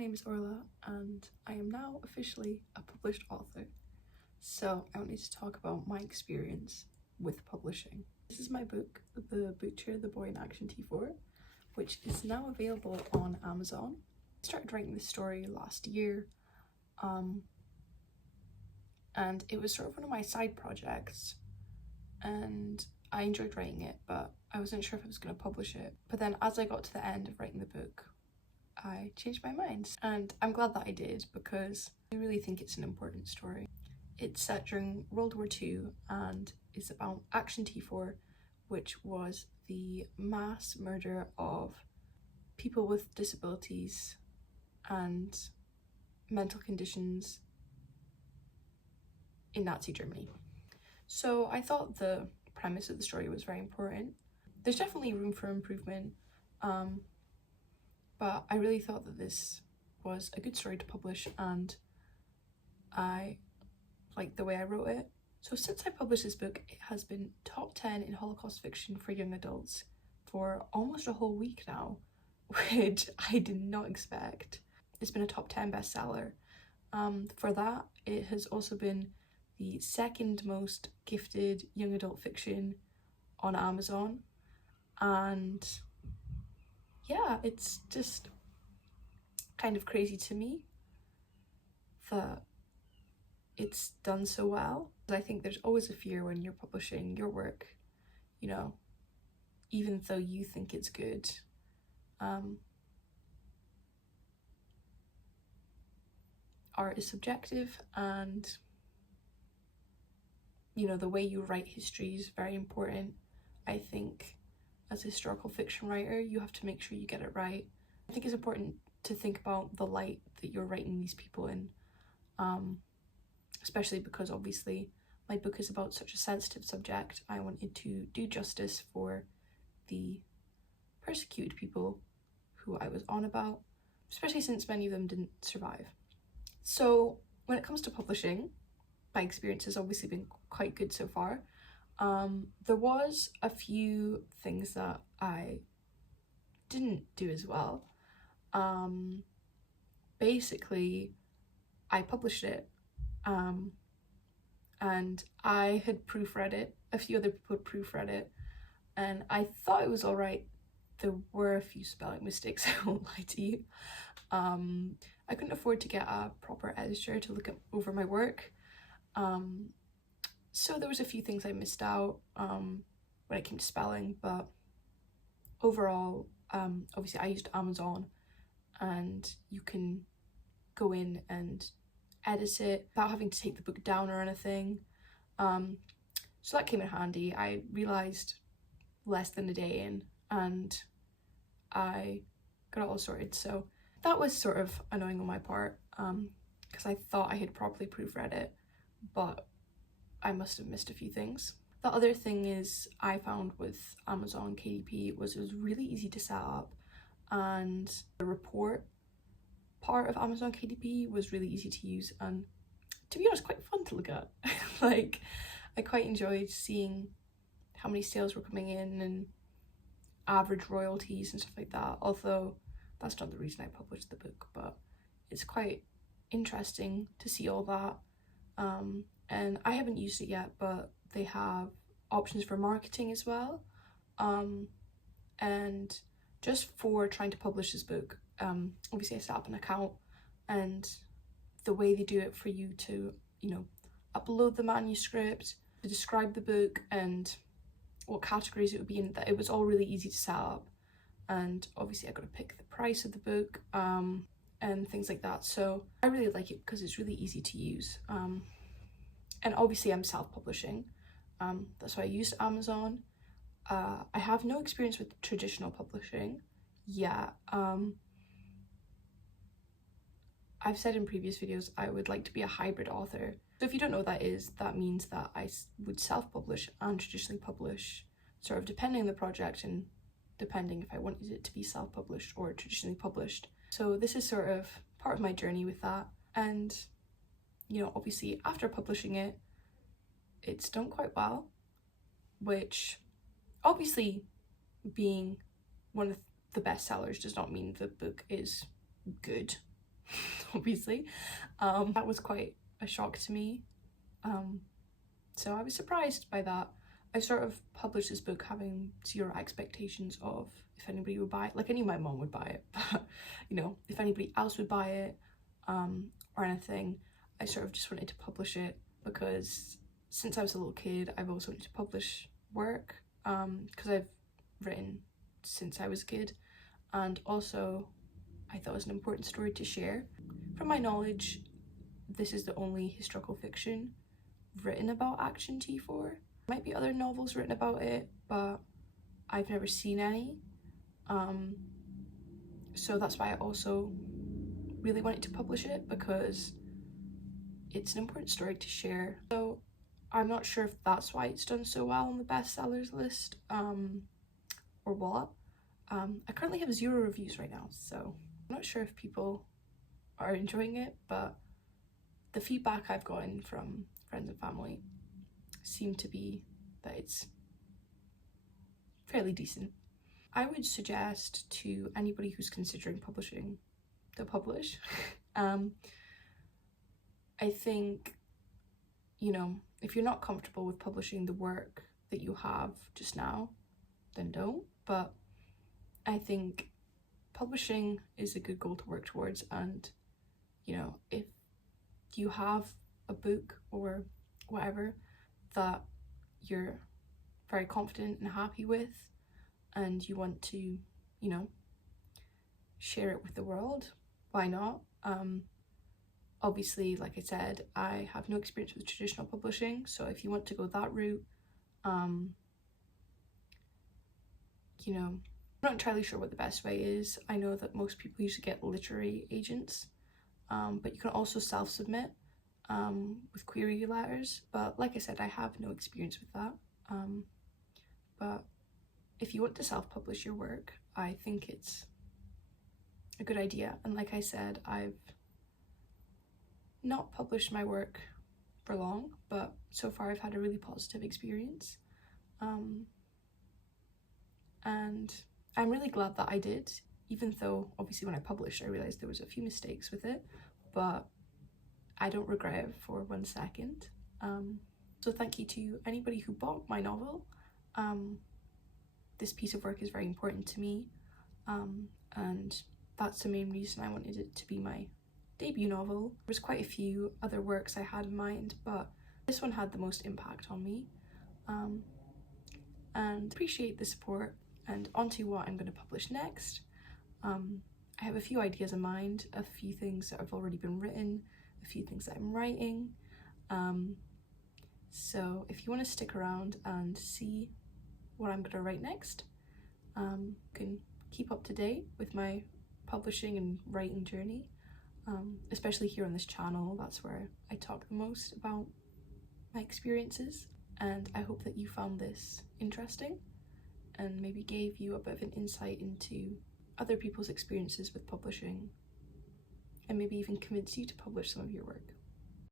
name is Orla and I am now officially a published author. So I wanted to talk about my experience with publishing. This is my book, The Butcher, the Boy in Action T4, which is now available on Amazon. I started writing this story last year, and it was sort of one of my side projects, and I enjoyed writing it, but I wasn't sure if I was going to publish it. But then as I got to the end of writing the book, I changed my mind, and I'm glad that I did because I really think it's an important story. It's set during World War II and is about Action T4, which was the mass murder of people with disabilities and mental conditions in Nazi Germany. So I thought the premise of the story was very important. There's definitely room for improvement, but I really thought that this was a good story to publish, and I liked the way I wrote it. So since I published this book, it has been top 10 in Holocaust fiction for young adults for almost a whole week now, which I did not expect. It's been a top 10 bestseller. For that, it has also been the second most gifted young adult fiction on Amazon, and yeah, it's just kind of crazy to me that it's done so well. I think there's always a fear when you're publishing your work, you know, even though you think it's good. Art is subjective, and you know, the way you write history is very important. I think as a historical fiction writer, you have to make sure you get it right. I think it's important to think about the light that you're writing these people in, especially because obviously my book is about such a sensitive subject. I wanted to do justice for the persecuted people who I was on about, especially since many of them didn't survive. So when it comes to publishing, my experience has obviously been quite good so far. There was a few things that I didn't do as well. Basically, I published it, and I had proofread it. A few other people had proofread it, and I thought it was all right. There were a few spelling mistakes, I won't lie to you. I couldn't afford to get a proper editor to look over my work. So there was a few things I missed out when it came to spelling, but overall, obviously I used Amazon, and you can go in and edit it without having to take the book down or anything. So that came in handy. I realised less than a day in, and I got it all sorted. So that was sort of annoying on my part, because I thought I had properly proofread it, but I must have missed a few things. The other thing is I found with Amazon KDP was it was really easy to set up, and the report part of Amazon KDP was really easy to use, and to be honest, quite fun to look at. Like, I quite enjoyed seeing how many sales were coming in and average royalties and stuff like that, although that's not the reason I published the book, but it's quite interesting to see all that. And I haven't used it yet, but they have options for marketing as well. And just for trying to publish this book, obviously I set up an account, and the way they do it for you to, you know, upload the manuscript, to describe the book and what categories it would be in, that it was all really easy to set up. And obviously I got to pick the price of the book, and things like that. So I really like it because it's really easy to use. And obviously I'm self-publishing, that's why I used Amazon. I have no experience with traditional publishing yet. I've said in previous videos I would like to be a hybrid author. So if you don't know what that is, that means that I would self-publish and traditionally publish, sort of depending on the project and depending if I wanted it to be self-published or traditionally published. So this is sort of part of my journey with that. And you know, obviously after publishing it, it's done quite well, which obviously being one of the bestsellers does not mean the book is good. obviously. That was quite a shock to me. So I was surprised by that. I sort of published this book having zero expectations of if anybody would buy it. Like, I knew my mom would buy it, but you know, if anybody else would buy it, or anything. I sort of just wanted to publish it because since I was a little kid, I've always wanted to publish work, because I've written since I was a kid, and also I thought it was an important story to share. From my knowledge, this is the only historical fiction written about Action T4. There might be other novels written about it, but I've never seen any. So that's why I also really wanted to publish it, because it's an important story to share. So I'm not sure if that's why it's done so well on the bestsellers list, or what. I currently have 0 reviews right now, so I'm not sure if people are enjoying it, but the feedback I've gotten from friends and family seem to be that it's fairly decent. I would suggest to anybody who's considering publishing to publish. I think, you know, if you're not comfortable with publishing the work that you have just now, then don't. But I think publishing is a good goal to work towards, and you know, if you have a book or whatever that you're very confident and happy with, and you want to, you know, share it with the world, why not? Obviously, like I said, I have no experience with traditional publishing, so if you want to go that route, you know, I'm not entirely sure what the best way is. I know that most people usually get literary agents, but you can also self-submit with query letters. But like I said, I have no experience with that. But if you want to self-publish your work, I think it's a good idea. And like I said, I've not published my work for long, but so far I've had a really positive experience. And I'm really glad that I did, even though obviously when I published I realised there was a few mistakes with it, but I don't regret it for 1 second. So thank you to anybody who bought my novel. This piece of work is very important to me, and that's the main reason I wanted it to be my debut novel. There was quite a few other works I had in mind, but this one had the most impact on me. And appreciate the support, and onto what I'm going to publish next. I have a few ideas in mind, a few things that have already been written, a few things that I'm writing. So if you want to stick around and see what I'm going to write next, you can keep up to date with my publishing and writing journey, especially here on this channel. That's where I talk the most about my experiences, and I hope that you found this interesting and maybe gave you a bit of an insight into other people's experiences with publishing, and maybe even convince you to publish some of your work.